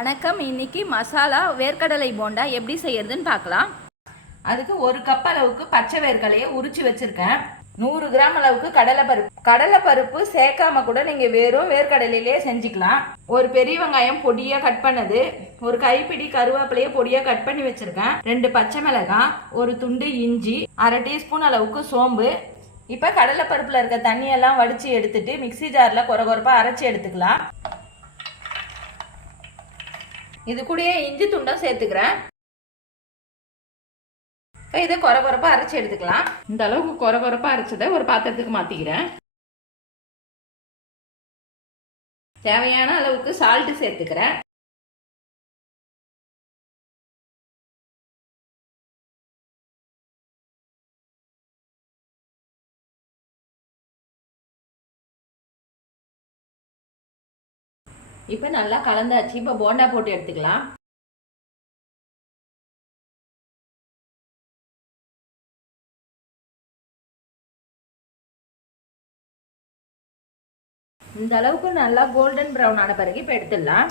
வணக்கம். இன்னைக்கு மசாலா வேர்க்கடலை போண்டா எப்படி செய்யறதுன்னு பார்க்கலாம். அதுக்கு 1 கப் அளவுக்கு பச்சை வேர்க்கடலையை உரிச்சு வச்சிருக்கேன். 100 கிராம் அளவுக்கு கடலைப்பருப்பு சேர்க்காம கூட நீங்க வெறும் வேர்க்கடலையிலே செஞ்சுக்கலாம். ஒரு பெரிய வெங்காயம் பொடியா கட் பண்ணது, ஒரு கைப்பிடி கருவேப்பிலையை பொடியா கட் பண்ணி வச்சிருக்கேன். 2 பச்சை மிளகாய், ஒரு துண்டு இஞ்சி, 1/2 டீஸ்பூன் அளவுக்கு சோம்பு. இப்ப கடலைப்பருப்புல இருக்க தண்ணியெல்லாம் வடிச்சு எடுத்துட்டு மிக்சி ஜார்ல கொரகொரப்பா அரைச்சி எடுத்துக்கலாம். இது கூடயே இஞ்சி துண்டம் சேர்த்துக்கிறேன். இதை கொரகொரப்பா அரைச்சி எடுத்துக்கலாம். இந்த அளவுக்கு கொரகொரப்பா அரைச்சதை ஒரு பாத்திரத்துக்கு மாத்திக்கிறேன். தேவையான அளவுக்கு சால்ட் சேர்த்துக்கிறேன். இப்ப நல்லா கலந்தாச்சு. இப்ப போண்டா போட்டு எடுத்துக்கலாம். இந்த அளவுக்கு நல்லா கோல்டன் ப்ரௌன் ஆன பிறகு இப்ப எடுத்துடலாம்.